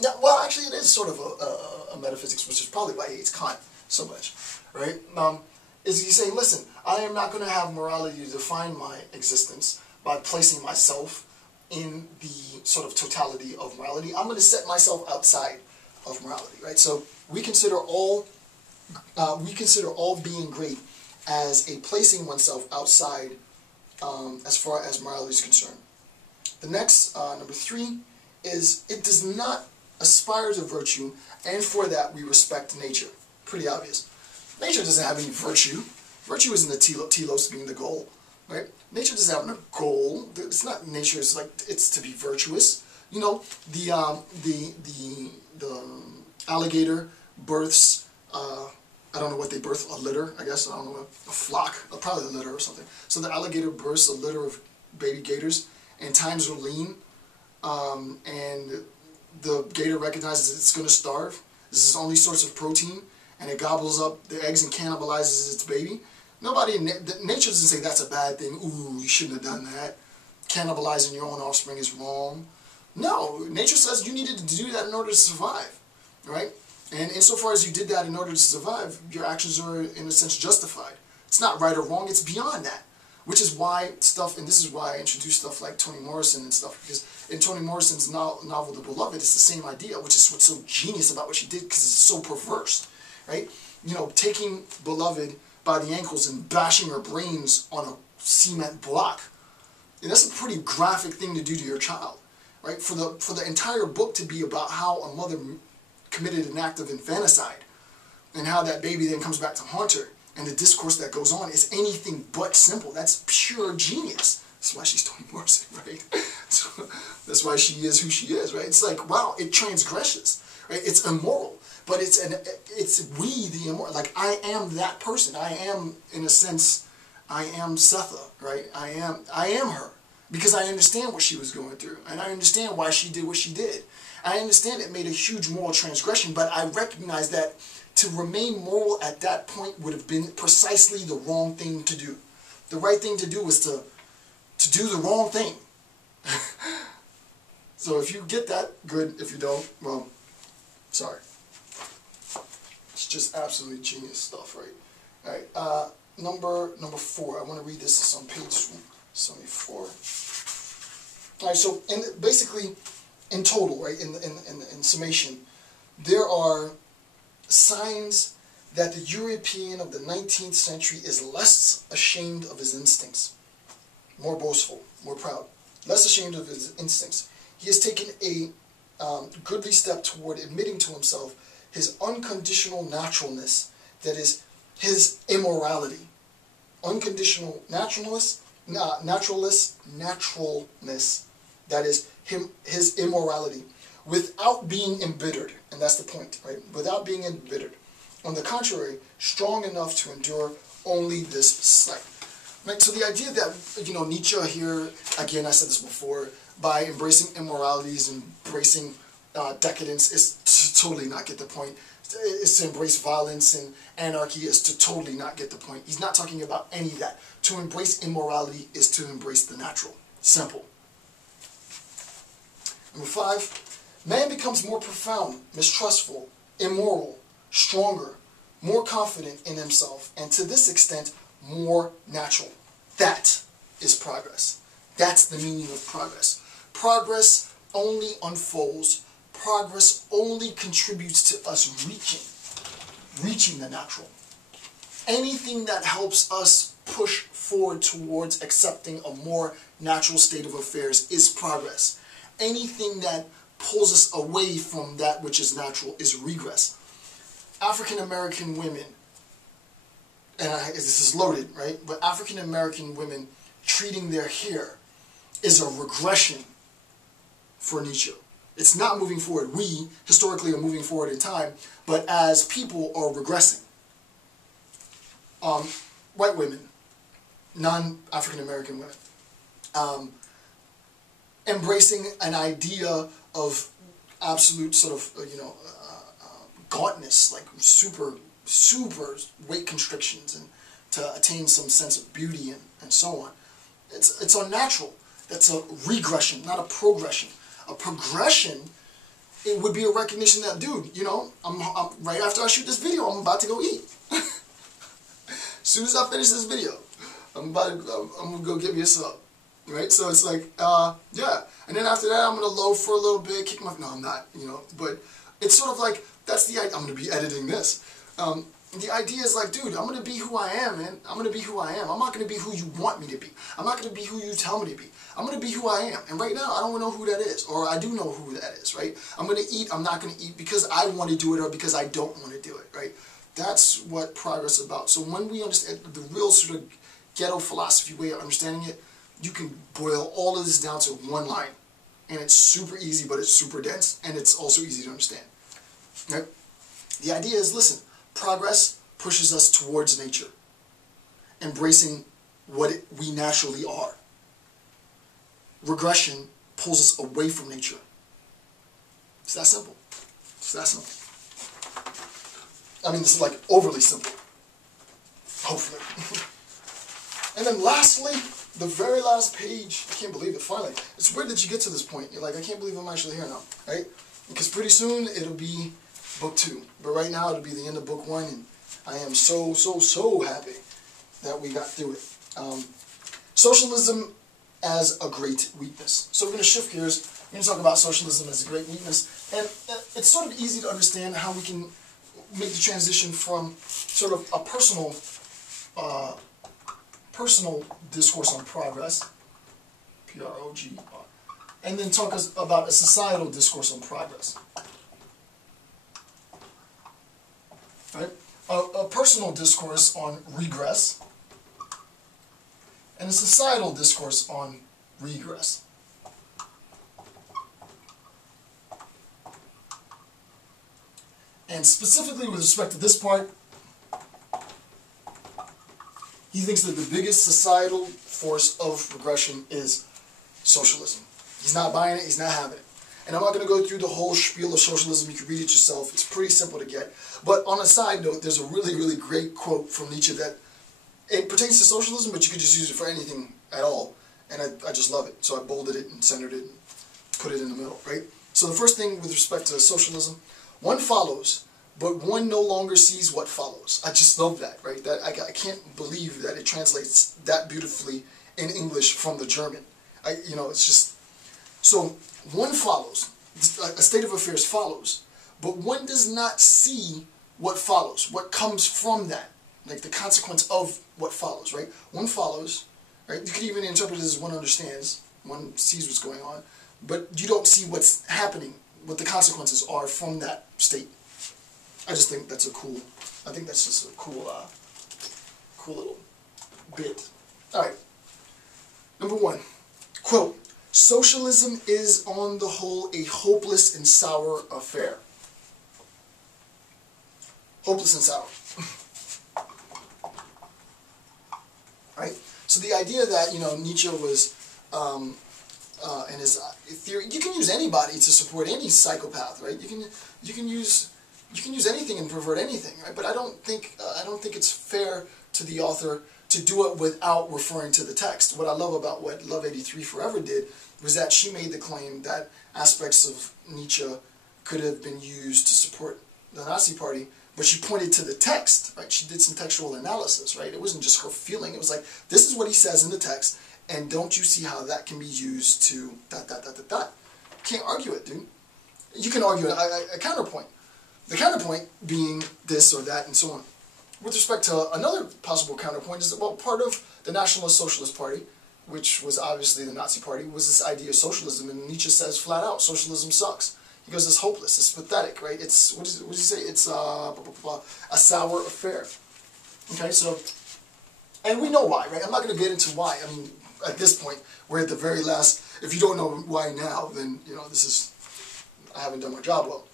Yeah, well, actually, it is sort of a metaphysics, which is probably why he hates Kant so much, right? Is he's saying, listen, I am not going to have morality to define my existence by placing myself in the sort of totality of morality. I'm going to set myself outside of morality, right? So we consider all being great as a placing oneself outside as far as morality is concerned. The next, number 3, is it does not aspire to virtue, and for that we respect nature. Pretty obvious. Nature doesn't have any virtue. Virtue isn't the telos being the goal, right? Nature doesn't have a goal. It's not nature. It's like it's to be virtuous. You know, the alligator births. I don't know what they birth. A litter, I guess. I don't know, a flock, probably a litter or something. So the alligator births a litter of baby gators, and times are lean, and the gator recognizes it's going to starve. This is its only source of protein, and it gobbles up the eggs and cannibalizes its baby. Nature doesn't say that's a bad thing. Ooh, you shouldn't have done that. Cannibalizing your own offspring is wrong. No, nature says you needed to do that in order to survive, right? And insofar as you did that in order to survive, your actions are, in a sense, justified. It's not right or wrong, it's beyond that. Which is why and this is why I introduce stuff like Toni Morrison and stuff, because in Toni Morrison's novel The Beloved, it's the same idea, which is what's so genius about what she did, because it's so perverse, right? You know, taking Beloved by the ankles and bashing her brains on a cement block. And that's a pretty graphic thing to do to your child, right? For the entire book to be about how a mother committed an act of infanticide, and how that baby then comes back to haunt her, and the discourse that goes on is anything but simple. That's pure genius. That's why she's Toni Morrison, right? So that's why she is who she is, right? It's like, wow, it transgresses, right? It's immoral, but it's we the immoral. Like, I am that person. I am, in a sense, I am Setha, right? I am her, because I understand what she was going through, and I understand why she did what she did. I understand it made a huge moral transgression, but I recognize that to remain moral at that point would have been precisely the wrong thing to do. The right thing to do was to do the wrong thing. So if you get that, good. If you don't, well, sorry. It's just absolutely genius stuff, right? All right. Number 4. I want to read this. It's on page 74. All right. So basically, in total, right, in summation, there are signs that the European of the 19th century is less ashamed of his instincts, more boastful, more proud, less ashamed of his instincts. He has taken a goodly step toward admitting to himself his unconditional naturalness, that is, his immorality. Unconditional naturalness, that is, his immorality, without being embittered. And that's the point, right? Without being embittered. On the contrary, strong enough to endure only this sight. Right? So the idea that, you know, Nietzsche here, again, I said this before, by embracing immoralities and embracing decadence is to totally not get the point. Is to embrace violence and anarchy is to totally not get the point. He's not talking about any of that. To embrace immorality is to embrace the natural. Simple. Number 5, man becomes more profound, mistrustful, immoral, stronger, more confident in himself, and to this extent, more natural. That is progress. That's the meaning of progress. Progress only unfolds. Progress only contributes to us reaching the natural. Anything that helps us push forward towards accepting a more natural state of affairs is progress. Anything that pulls us away from that which is natural is regress. African American women, and this is loaded, right? But African American women treating their hair is a regression for Nietzsche. It's not moving forward. We, historically, are moving forward in time, but as people are regressing. White women, non-African American women, embracing an idea of absolute sort of, gauntness, like super weight constrictions, and to attain some sense of beauty and so on. It's unnatural. That's a regression, not a progression. A progression it would be a recognition that, dude, you know, I'm right after I shoot this video, I'm about to go eat. As soon as I finish this video, I'm gonna go get me a sub, right? So it's like, yeah. And then after that, I'm gonna loaf for a little bit, kick my, no, I'm not, you know. But it's sort of like, that's the idea. I'm gonna be editing this. The idea is like, dude, I'm gonna be who I am, man. I'm gonna be who I am. I'm not gonna be who you want me to be. I'm not gonna be who you tell me to be. I'm gonna be who I am. And right now, I don't know who that is, or I do know who that is, right? I'm gonna eat. I'm not gonna eat because I want to do it or because I don't want to do it, right? That's what progress is about. So when we understand the real sort of ghetto philosophy way of understanding it, you can boil all of this down to one line. And it's super easy, but it's super dense, and it's also easy to understand. Right? The idea is, listen, progress pushes us towards nature, embracing what we naturally are. Regression pulls us away from nature. It's that simple. It's that simple. I mean, it's like overly simple. Hopefully. And then lastly, the very last page, I can't believe it, finally. It's weird that you get to this point. You're like, I can't believe I'm actually here now, right? Because pretty soon it'll be book 2. But right now it'll be the end of book 1, and I am so happy that we got through it. Socialism as a great weakness. So we're going to shift gears. We're going to talk about socialism as a great weakness. And it's sort of easy to understand how we can make the transition from sort of a personal discourse on progress, P-R-O-G-R, and then talk about a societal discourse on progress. Right? A personal discourse on regress, and a societal discourse on regress. And specifically with respect to this part, he thinks that the biggest societal force of regression is socialism. He's not buying it, he's not having it. And I'm not going to go through the whole spiel of socialism, you can read it yourself, it's pretty simple to get. But on a side note, there's a really great quote from Nietzsche that it pertains to socialism, but you could just use it for anything at all. And I just love it. So I bolded it and centered it and put it in the middle, right? So the first thing with respect to socialism, one follows, but one no longer sees what follows. I just love that, right? That I can't believe that it translates that beautifully in English from the German. You know, it's just... So one follows, a state of affairs follows, but one does not see what follows, what comes from that, like the consequence of what follows, right? One follows, right? You could even interpret it as one understands, one sees what's going on, but you don't see what's happening, what the consequences are from that state. I just think that's I think that's just a cool little bit. All right. Number 1, quote, "Socialism is on the whole a hopeless and sour affair." Hopeless and sour. Right? So the idea that, you know, Nietzsche was, in his theory, you can use anybody to support any psychopath, right? You can use anything and pervert anything, right? But I don't think it's fair to the author to do it without referring to the text. What I love about what Love 83 Forever did was that she made the claim that aspects of Nietzsche could have been used to support the Nazi Party, but she pointed to the text, right? She did some textual analysis, right? It wasn't just her feeling. It was like, this is what he says in the text, and don't you see how that can be used to ... Can't argue it, dude. You can argue a counterpoint. The counterpoint being this or that and so on. With respect to another possible counterpoint is that, well, part of the Nationalist Socialist Party, which was obviously the Nazi Party, was this idea of socialism, and Nietzsche says flat out, socialism sucks. He goes, it's hopeless, it's pathetic, right? It's, what does he say? It's a sour affair. Okay, so, and we know why, right? I'm not going to get into why. I mean, at this point, we're at the very last, if you don't know why now, then, you know, I haven't done my job well.